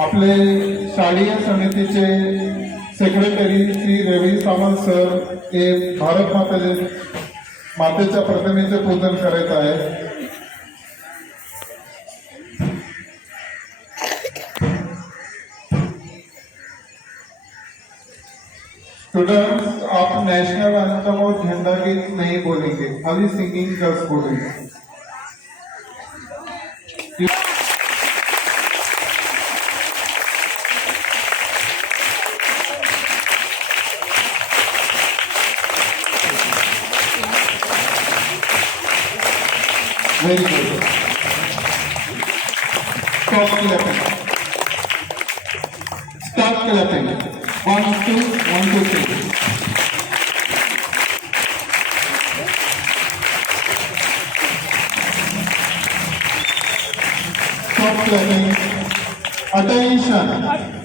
आपले शालेय समितीचे सेक्रेटरी श्री रवी सावंत सर हे भारत मातेच्या प्रतिमेचे पूजन करत आहे. स्टूडेंट्स, आप नेशनल एंथम और झंडा गीत नहीं बोलेंगे, खाली सिंगिंग जस्ट बोलेंगे. Very good. Stop clapping. Start clapping. 1, 2, 1, 2, 3. Stop clapping. Attention.